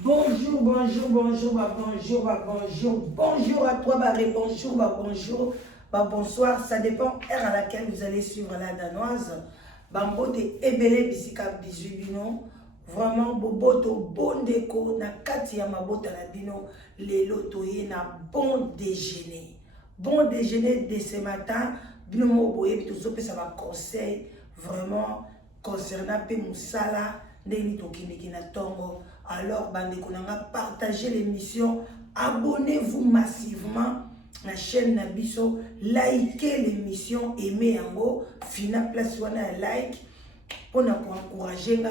Bonjour, bonjour, bonjour, bonjour, bonjour, bonjour à toi, bonjour, bonjour, bonsoir. Ça dépend heure à laquelle vous allez suivre la danoise. Bambo de Ebele Bisika Bizubino. Vraiment, boboto, bon déco, na kati ya mabota na bino, lelo toye na bon déjeuner. Bon déjeuner de ce matin, bino mo boye, bito zope ça va conseil, vraiment, concernant pe moussala, ndeni tokindeki na tongo. Alors, bandeko nanga, partagez l'émission, abonnez-vous massivement à la chaîne Nabiso, likez l'émission, aimez yango, fina place wana like, pour nous encourager,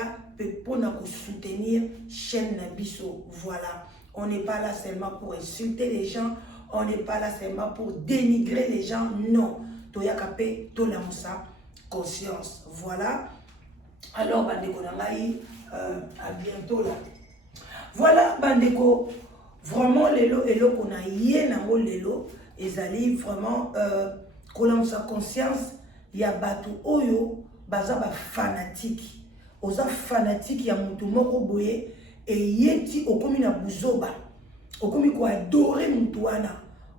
pour nous soutenir chaîne Nabiso. Voilà, on n'est pas là seulement pour insulter les gens, on n'est pas là seulement pour dénigrer les gens, non. Toya kapé, to la moussa, conscience. Voilà. Alors, bandeko nanga, à bientôt là. Voilà, bandeko, vraiment, lelo, qu'on a yé nango lelo, ezali vraiment, qu'on sa conscience, ya batu oyo, baza ba fanatique. Oza fanatique ya mutu moko boye, e yeti okomi na buzoba, okomi ko adore mutu wana,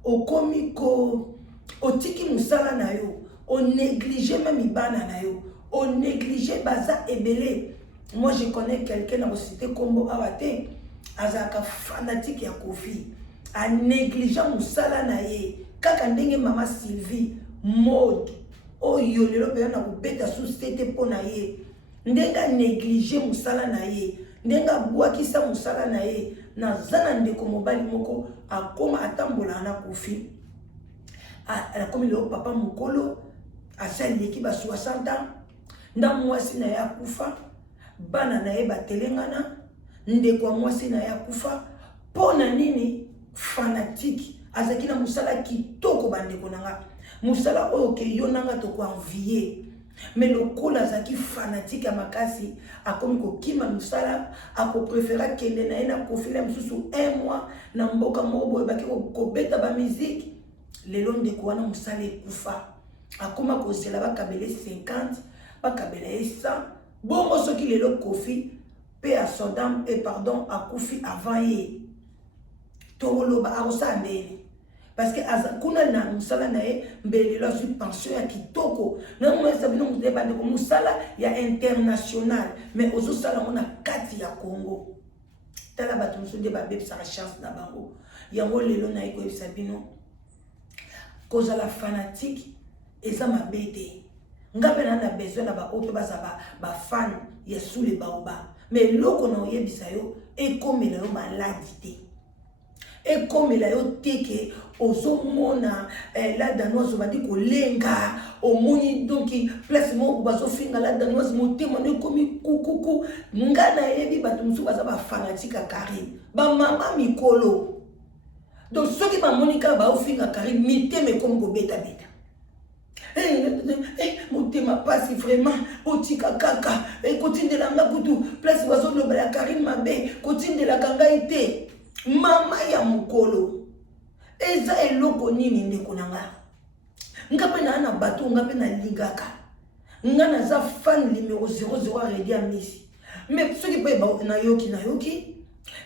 okomi ko, otiki musala na yo, o néglige même ibana na yo, o néglige baza ebele. Moi, je connais quelqu'un dans la cité Kombo Awate, azaka fanatique ya Kofi, a négligent musala na ye, kaka ndenge mama Sylvie, mode, oyo lelo pe na kubeta société po na ye, ndenga négligé musala na ye, ndenga bwakisa musala na ye, na zana ndeko mobali moko, akoma atambola na Kofi, a komi leo papa mukolo, a sali yeki ba 60 ans, nda mwasi na ya kufa, bana na ye batelengana, ndeko mwasi na ya kufa, pona nini fanatique, azaki na musala kitoko bandeko nanga, musala oyo ke yo nanga to ko envier, mais lokola azaki fanatique ya makasi, akomi ko kima musala, ako préféra kende na ye na kofila mususu 1 mois, na mboka mobo ebaki ko beta ba musique, lelo ndeko wana musala ekufa, akoma ko zela bakabele 50, bakabele 100, bongo soki lelo Kofi pe a Sodam et pardon a Kofi avant ye toloba arosa mbele parce que azakuna na musala na ye mbele la su pension ya kitoko na mo sabino mu débat de musala ya international mais ozo sala na kati ya Congo tala batu musu de ba bebisa chance na bango yango lelo na iko sabino koza la fanatique eza mabete ngape na besoin na ba auto baza ba fan ya sous les baoba mais loko na oyebisa yo ekomela yo maladi te ekomela yo teke ozomona la danoise badi kolenga omoni donc place moko bazo finga la danoise motema ne komi kukuku ngana yebi batu musu baza ba fanatique Karim ba mama mikolo donc soki ba monika ba ofinga Karim miteme comme ko beta beta. Motema pasi vraiment otika kaka kotinde la ngakutu place wazo loba ya Karim mabe kotinde la kanga ite mama ya mukolo eza eloko nini ndeko nanga ngape na bato ngape na ligaka ngana za fan numéro 00 Redia Messi mais soki pe ba na yoki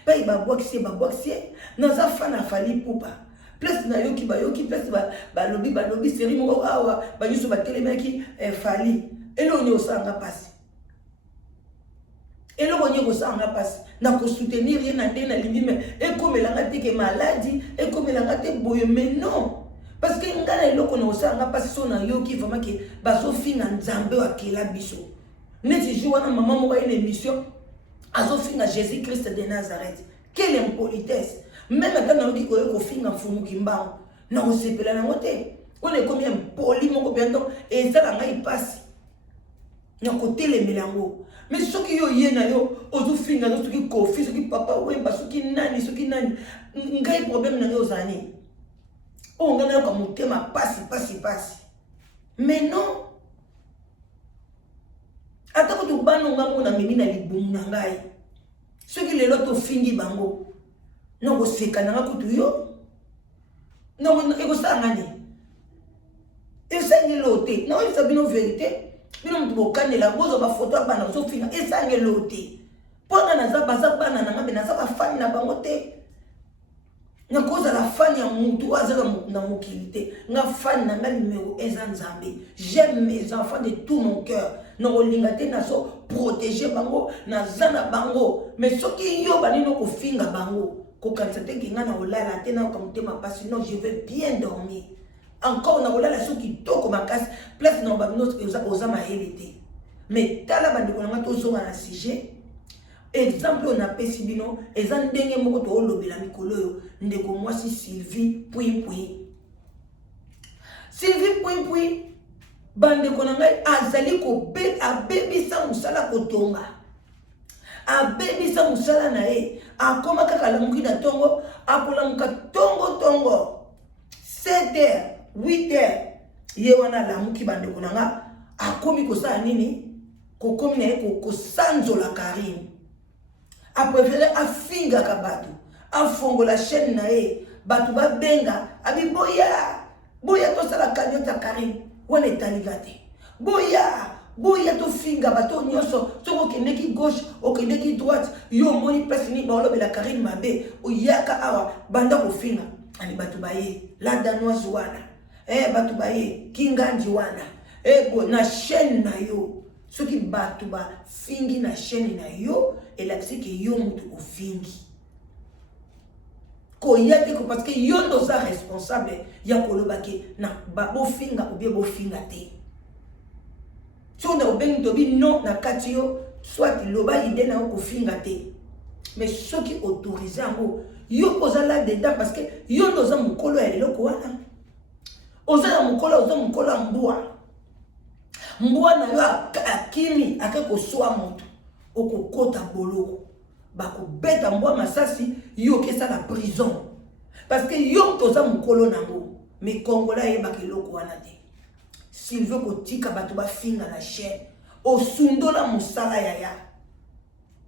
pe ba boxie na za fan afali pupa plus na yoki plus balobi série mo awa ba yusu ba telemaki fali elo nyo sanga pasi elo nyo sanga pasi na ko soutenir ye na ndena limbi mais ekomelanga te ke maladie ekomelanga te boye mais non parce que ngana eloko na sanga pasi so na yoki vraiment ke bazo finga nzambe wa kela biso neti jour na maman mo ba une émission azo finga Jésus Christ de Nazareth, quelle impolitesse. Même quand on dit qu'on fait un fou kimba, non c'est pas la montée. On est combien poli mon copain et ça la maille passe. Non côté les mélango. Mais ce qui yo yena yo, ozu finga no ce qui kofi, ce qui papa wemba, ce qui nani, ngai problème na yo zani. On ngana ko mutema passe. Mais non. Atako to bano ngambo na memi na libumu na ngai. Ce qui les loto fingi bango. Non, vous savez que vous non, vous savez et ça est loté. Non, il s'agit de vérité. Mais non, vous avez photo, vous avez une photo, et ça est loté. Pour que vous ayez une femme, fan na bango te. Na cause la fan ya mutu azala na mokilité. Nga fan na nga numéro 1 Nzambe. J'aime mes enfants de tout mon cœur. Na olingate na so protéger bango na zana bango. Mais soki yo banino ko finga bango. Ko kansate ki nga na olala te na ko mutema parce sinon je vais bien dormir. Encore na olala soki toko makasi place na babino oza ma hérité. Mais tala bande ko nga to zo na sujet. Exemple on a pesi bino eza ndenge moko to olobela mikolo yo ndeko mwasi Sylvie Pouin. Sylvie Pouin bande ko ngai azali ko abebisa musala kotonga. Abebisa musala na ye akoma kaka lamuki na tongo akola muka tongo 7h 8h ye wana lamuki bande ko nanga akomi ko sa nini ko komi na ye ko sanzola Karine. A préféré à finga kabatu, à fongo la chaîne nae, batu ba benga, abi boya to sala kanyota Karine, wane taligate. Boya to finga bato nyoso, toko kendeki gauche, o kendeki droite, yo moni pesini ba olobe la Karine mabe, o yaka awa, banda ko finga, ani batu baye, la danoise wana, batu baye, kinganji wana, go na chaîne na yo. Ce qui bat ba fingi na chaîne na yo et la c'est que yo mutu ko fingi ko yate ko parce que yo ndo sa responsable ya ko lobake na ba bo finga ou bien bo finga te so na obengi to bi non na kati yo soit loba ide na ko finga te mais ce qui autorisé ngo yo ozala dedans parce que yo ndo za mukolo ya leloko wana ozala mukolo mbua Mwana yo akimi akako soa moto okokota boloko bako beta mbwa masasi yo kesa la prison parce que yo toza mukolo nango mais kongola ye bakiloko wana te s'il veut ko tika bato ba finga na chaîne osundola musala yaya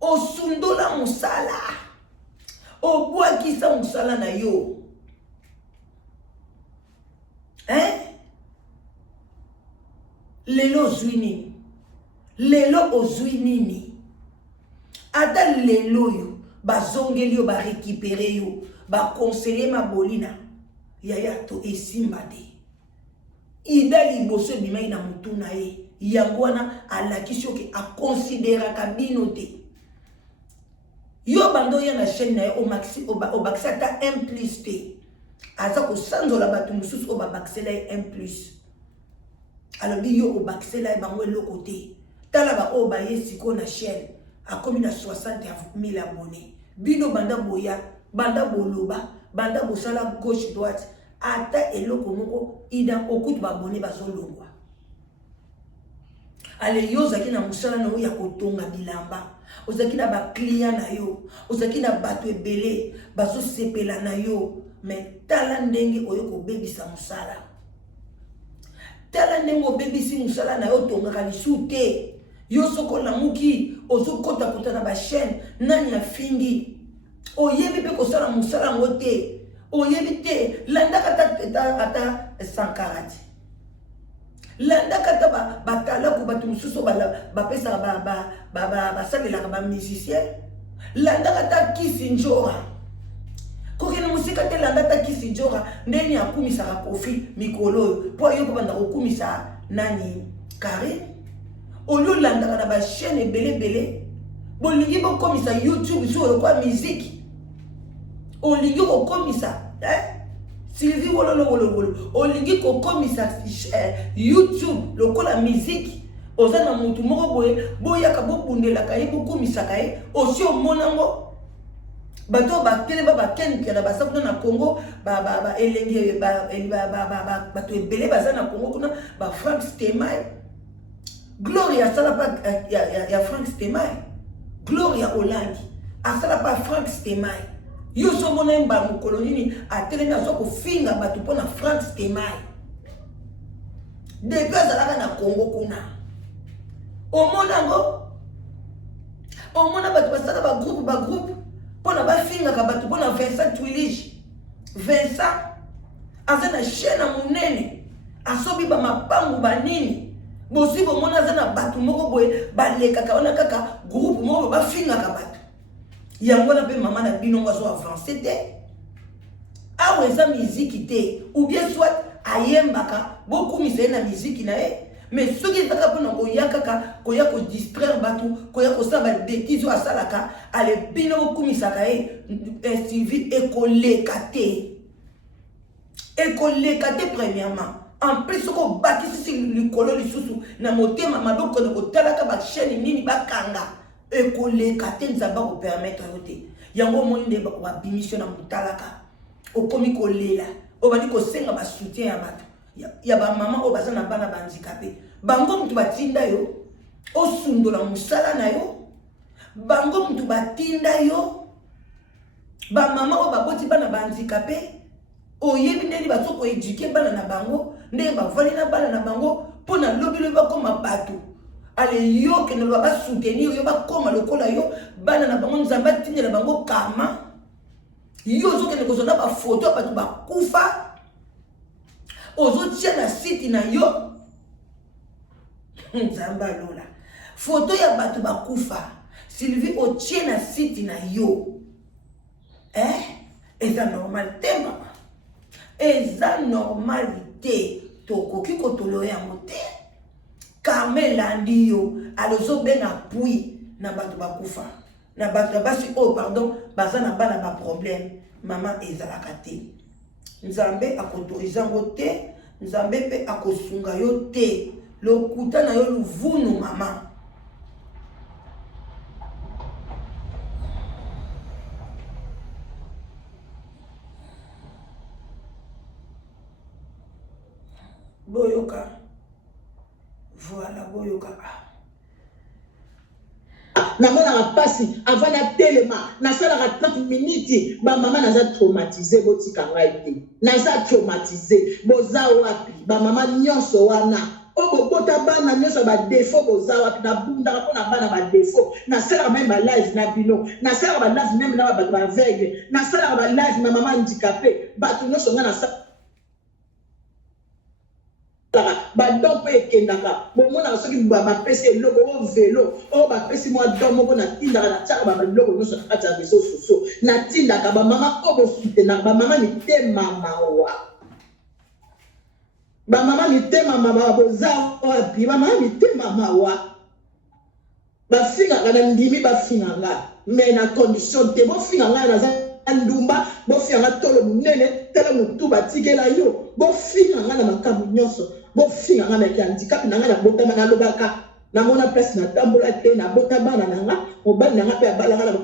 osundola musala obwakisa musala na yo Lelo zwini. Lelo ozwinini. Ata lelo yo. Ba zongeli yo, ba récupérer yo. Ba conseiller ma bolina. Yaya to esimba te. Ida liboso bima ina mutu na ye. Yangwana alakisho ke a considérer kabino te. Yo bando ya na chaîne na ye o maxi o baxi ata 1+ te. Aza ko sanzola batu mususu o ba baxela 1+. Alors yo au baxela e bango le côté tala ba o ba yesiko na chaîne a comme na 60 000 abonnés bino banda boya banda boloba banda bosala gauche droite ata eloko moko ida okutu ba abonné bazolongwa ale yo zaki na musala na yo ya kotonga bilamba ozaki na ba client na yo ozaki na bato ebele bazo sepela na yo mais tala ndenge oyo ko bebisa musala tala nengo bebisi musala na yo tongaka lisu te yo soko lamuki ozokota kota na ba chaîne nani ya fingi oyebi pe kosala musala ngo te oyebi te landaka ata 140 landaka ta batala ko batu mususu bapesa basalelaka ba musicien landaka ta kisinjora kokena musika te landa ta kisinjora ndeni akumisaka kofi mikolo po yo ko banda kokumisa nani Karine olio landaka na ba chaîne ebele bolingi bokomisa YouTube so kwa musique olingi kokomisa Sylvie wololo olingi kokomisa YouTube lokola musique ozana mutu moko boyaka bobundelaka ye bokomisaka ye osi omonango bato bakele bakeni na basakuta na Congo elenge bato ebele baza na Congo kuna ba Frank Stemai Gloria sala pa ya Frank Stemai Gloria Hollande asala pa Frank Stemai yo so mona mba mukolo nini atelemi azo ko finga bato pona Frank Stemai depuis azalaka na Congo kuna omona bato basala ba groupe pona ba finga ka bato pona Vincent Twilige Vincent azana chaîne munene asobi ba mapangu banini bosi bomona azana bato moko boye baleka ka ona kaka groupe moko ba finga ka bato yango na pe maman na bino ngo so avancer te awa eza musique te ou bien soit ayembaka beaucoup misé na musique na e mais soki ezaka mpona koya kaka koya kodistraire bato koya kosala babétise oyo asalaka ale bino bokumisaka ye suivi ekoleka te premièrement en plus soko obakisisi likolo lisusu na motema mabe okende kotalaka bachaîne nini bakanga ekoleka te nzambe akopermettre yo te yango omoni nde babimisio na motalaka okomi kolela obandi kosenga basoutien ya bato ya bamama oyo baza na bana bandikape bango mutu batinda yo osundola mosala na yo bango mutu batinda yo bamama oyo baboti bana bandikape oyebi ndeni bato koeduke bana na bango ndenge bavandi na bana na bango mpona lobi bakoma bato ale yo kende loba basoutenir yo bakoma lokola yo bana na bango nzambe atindela bango kama yo ozokende kozonda bafoto ya bato bakufa ozotia na site na yo nzambe alola foto ya bato bakufa Sylvie otie na site na yo eza normal te mama eza normal te tokoki kotolo yango te Carmel andi yo alozobenga pui na bato bakufa na bato basi pardon baza na bana ba problème mama ezalaka te nzambe akotoriza ngo te nzambe pe akosunga yo te lokuta na yo luvunu mama boyoka voilà boyoka namonaka pasi avant na telema nasalaka 30 minutes bamama naza traumatisé botika ngai te naza traumatisé boza wapi bamama nyonso wana obobota bana nyonso badefo boza wapi nabundaka mpona bana badefo nasalaka meme balive na bino nasalaka balive meme na bato baveugle nasalaka balive na mama handicapé bato nyonso ngai nasalaka badon mpe ekendaka bomonaka soki bapesi eloko o velo oyo bapesi mwa don moko natindaka natiaka babiloko nyonso na kati ya réseau sociaux natindaka bamama oyo bosutenaka bamama mitema mawa bamama mitema mawa boza wapi bamama mitema mawa bafingaka na ndimi bafinganga mais na condition te bofinga ngai naza ndumba bofinga tolo munene tala mutu batikela yo bofinga ngai na makambo nyonso bofinga nga meki handicap na nga na botama na lobaka na mona place na tambola te na bota bana na nga mobali na nga pe abala nga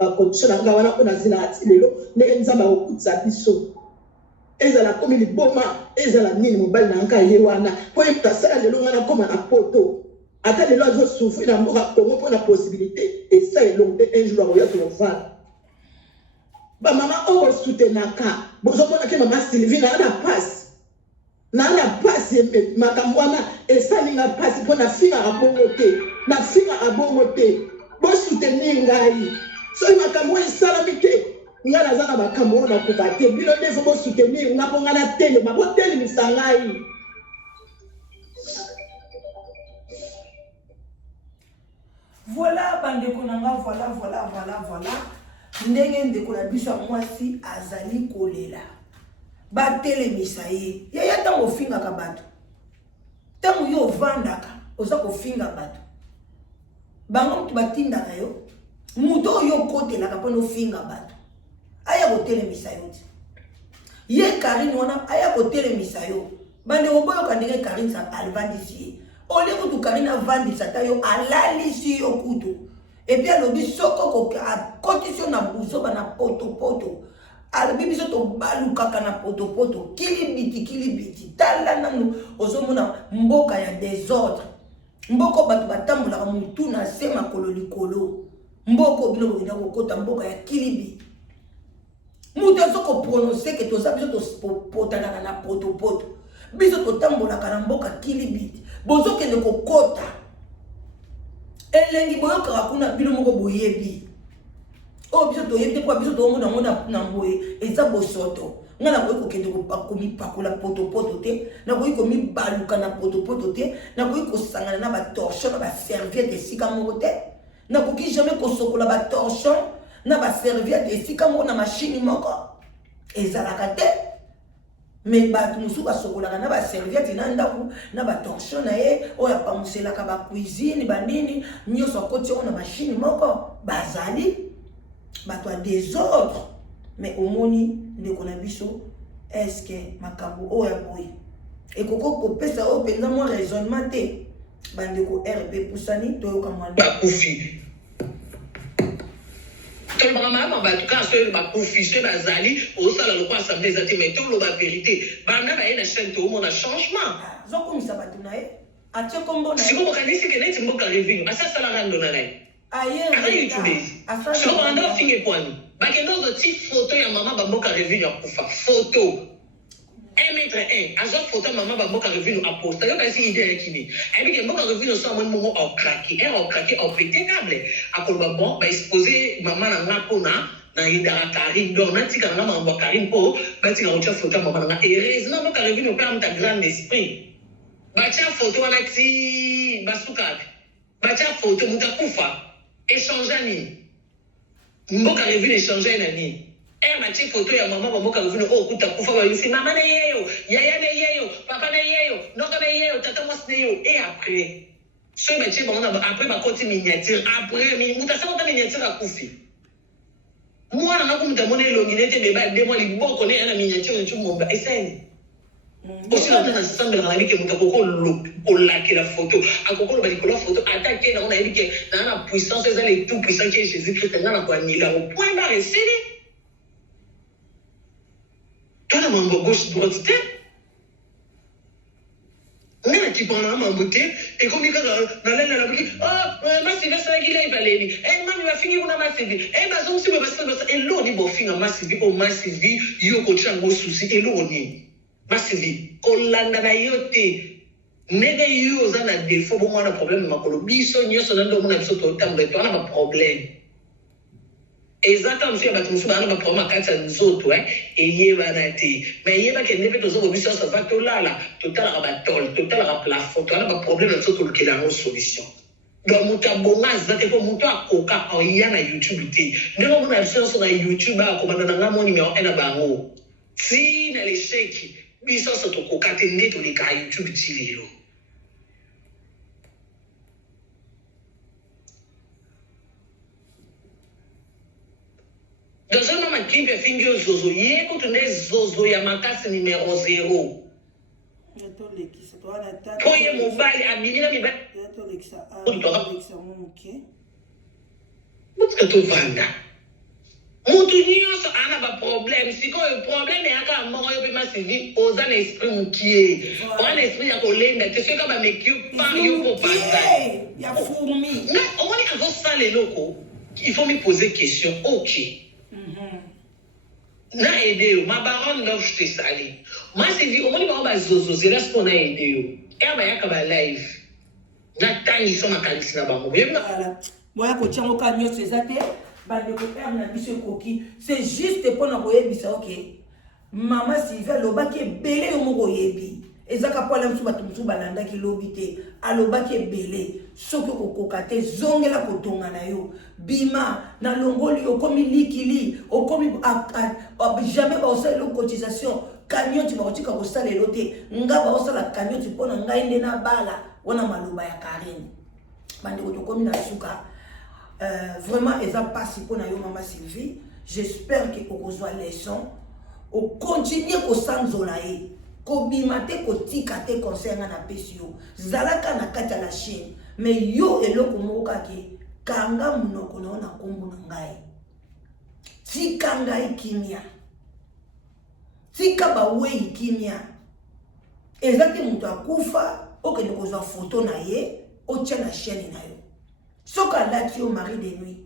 na condition na nga wana ko na zina ati lelo ndenge nzamba okutsa biso ezala komi liboma ezala nini mobali na nga ye wana po etasala lelo nga na koma na poto ata lelo azo souffrir na mboka Congo po na possibilité esa elongo te un jour akoya tovanda bamama oyo soutenaka bozomona ke mama Sylvie na pasi na pasi makambo wana esalinga pasi mpo nafingaka bongo te nafingaka bongo te bosoutenir ngai soki makambo oyo esalami te ngai naza na makambo oyo nakoka te bino nde fo bosoutenir nga mpo ngai natelema botelemisa ngai voilà bandeko na nga voilà ndenge ndeko na biso ya mwasi azali kolela batelemisa ye yaya ntango ofingaka bato ntango yo ovandaka oza kofinga bato bango mutu batindaka yo mutu oyo okotelaka mpona ofinga bato aya kotelemisa yo ti ye Karine wana aya kotelemisa yo bandeko boyoka ndenge Karine alivandisi ye ole kutu Karine avandisa ta yo alalisi yo kutu epi alobi soko akotisi yo na buzoba na potopoto alobi biso tobalukaka na potopoto kilibiti tala nanu ozomona mboka ya désordre mboko bato batambolaka mutu na se makolo likolo mboko bino bokenda kokota mboka ya kilibi mutu azokoprononse ke toza biso topotanaka na potopoto biso totambolaka na mboka kilibiti bozokende kokota elengi boyokaka kuna bino moko boyebi oyo biso toyebi te mpo biso toomona ngo na mboye eza bosoto nga nakoki kokende komipakola potopoto te nakoki komibaluka na potopoto te nakoki kosangana na batorchon na baserviete esika moko te nakoki jamais kosokola batorchon na ba serviette esika moko na machine moko ezalaka te mais bato mosusu basokolaka na ba serviette na ndako na ba torchon na ye oyo apamuselaka ba cuisine banini nyonso akoti yango na machine moko bazali bato ya désordre mais omoni ndeko na biso est-ce que makambo oyo ya boye ekoko kopesa oyo mpenza mwa raisonnement te bandeko rp pusani toyoka mwana bakufi tolobaka mayama bato kaka soki bakufi soki bazali ozosala lokwa assemblée eza te mais toloba vérité banda baye na chaîne toomona changement zokomisa bato na ye atie kombo na siko bokanisi ke neti mboka revino asi asalaka ndona na ye aza youtubese siko banda bafinga epwani bakende ozoti foto ya mama bamboka revino akufa foto 1m1 azwa foto ya mama bamboka revino aposta yo kasi ide ya kini ayebike mboka revino so amoni mongo aokrake aokrake apete câble akoloba bon baexpose mama na nga mpona na yindaka Karine donc natika na nga makambo ya Karine mpo batika kotia foto ya mama na nga heureuse na mboka revino mpe amuta grand esprit batia foto wana ti basukapi batia foto mutu akufa échange nini mboka revino échange na nini machi foto ya mama bamboka revino o kuta kufa ba yusi mama na yeyo yaya na yeyo papa na yeyo noka na yeyo tata mwasi na yeyo et après so bachi ba après ba koti miniature après muta sa kota miniature akufi mwana na kumuta mona elongi nete beba de mo liboko ne na miniature nchu momba eseni aussi na tana sangala na bike muta ko laki la photo akoko ba likolo photo attaquer na on a bike na puissance eza le tout puissant qui est Jésus Christ na kwa nila au point barre c'est tala mambo gauche droite te ngana kipana mambo te ekomi kaka nalela la biki masivi asalaki live aleni mami bafingi kuna masivi bazongisi boye basala eloni bofinga masivi o masivi yo kotia yango susi eloni masivi kolanda na yo te ndenge yo oza na défaut bomwana problème makolo biso nyonso na nde omona biso totambola towana baproblème exactement monsieur bato mosusu bana baproblème akati ya nzoto eyebana te mais eyebaka nde mpe tozobo biso nyonso va tolala totalaka batole totalaka plafond towana baproblème na biso tolukela yango solution donc moto abonga aza te mpo moto akoka oya na youtube te ndenge omona biso nyonso na youtube akomanda na nga mo numéro 1 na bango ti na l'échec biso nyonso tokoka te nde toleka youtube ti lelo dans un moment qui peut finir zozo yé ko tunde zozo ya makasi numéro 0 po ye mobali abimina mibali mutuka tovanda mutu nyonso ana baproblème sikoyo problème eyaka moko yo mpe masivi oza na esprit mokie oza na esprit ya kolenda te soki bameki yo par yo mpo panza omoni azosala eloko il faut me poser question ok na aide yo ma baronne love je te sali moi c'est dit omoni bango bazozo zela siko na aide yo bayaka ba live na tangi so makanisi na bango moya kotia ngo ka nyonso eza te bandeko pere na biso ekoki c'est juste mpona koyebisa oke mama Sylvie alobaki ebele yo moko oyebi ezaka mpo ala mosusu bato mosusu balandaki lobi te alobaki ebele soki okokoka te zongela kotonga na yo bima na longoli okomi likili okomi jamais baosala elo cotisation kanyoti bakotika kosala elo te nga baosala kanyoti mpona ngai nde na bala wana maloba ya Karine bandeko tokomi na suka vraiment eza pasi mpona yo mama Sylvie j'espère que okozwa leçon okontinue kosanzola ye kobima te kotika te conseil nga na pesi yo zalaka na kati ya la chaîne mais yo eloko moko kake kanga munoko na yo na kombo na ngai tika ngai kimia tika bawei kimia eza te moto akufa okende kozwa foto na ye otia na chaîne na yo soki alati yo mari de nuit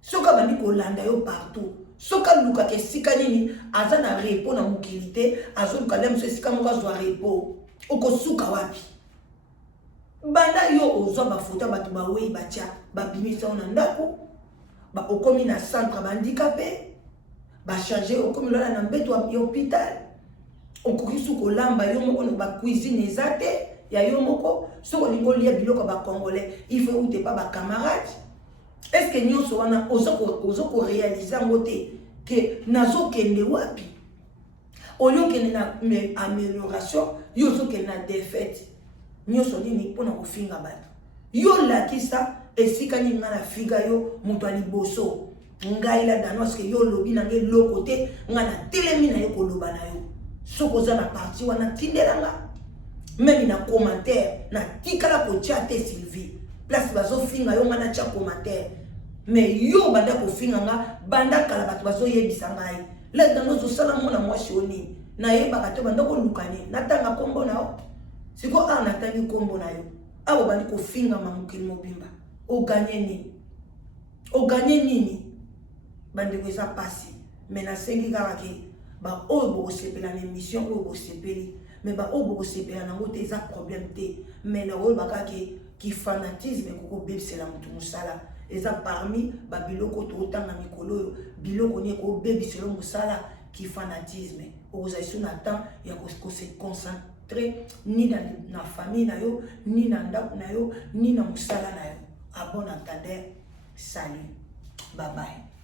soki abandi kolanda yo partout soki alukaka esika nini aza na repo na mokili te azoluka nde moso esika moko azwa repo okosuka wapi banda yo ozwa bafoto ya bato bawei batia babimisa yo na ndako okomi na centre bandikape bachange okomi lola na mbeto ya hôpital okoki su kolamba yo moko na bacuisine eza te ya yo moko soki olingi olia biloko ya bacongolais il faut ute pa bacamarade est-ce que nyonso wana ozo ko réaliser ngote que nazo kende wapi olio kende na amélioration yo zo kende na défaite nyonso nini pona ko finga bato yo lakisa esika ni ngana figa yo mutu aliboso ngai la Danoise que yo lobi na nge lo côté ngana telemi na yo koloba na yo soko za na parti wana tindelanga même na commentaire na tikala ko chatte Sylvie place bazo finga yo ngana cha commentaire mais yo banda ko finga nga banda kala bato bazo yebisa ngai la Danoise sala mona mwasi oni na yeba kato banda ko lukani natanga kombo na yo siko ana tangi kombo na yo abo bandi ko finga mamukini mobimba o gagner nini bande ko eza pasi mais na sengi kaka ke ba oyo bokosepela na émission oyo bosepeli mais ba oyo bokosepela nango te eza problème te mais na oyo bakake ki fanatisme kokobebisela mutu mosala eza parmi babiloko tootanga mikolo oyo biloko ni ekobebisela mosala ki fanatisme okozali so na temps ya kose concentrer ni na famille na yo ni na ndako na yo ni na mosala na yo. À bon entendeur, salut, bye bye.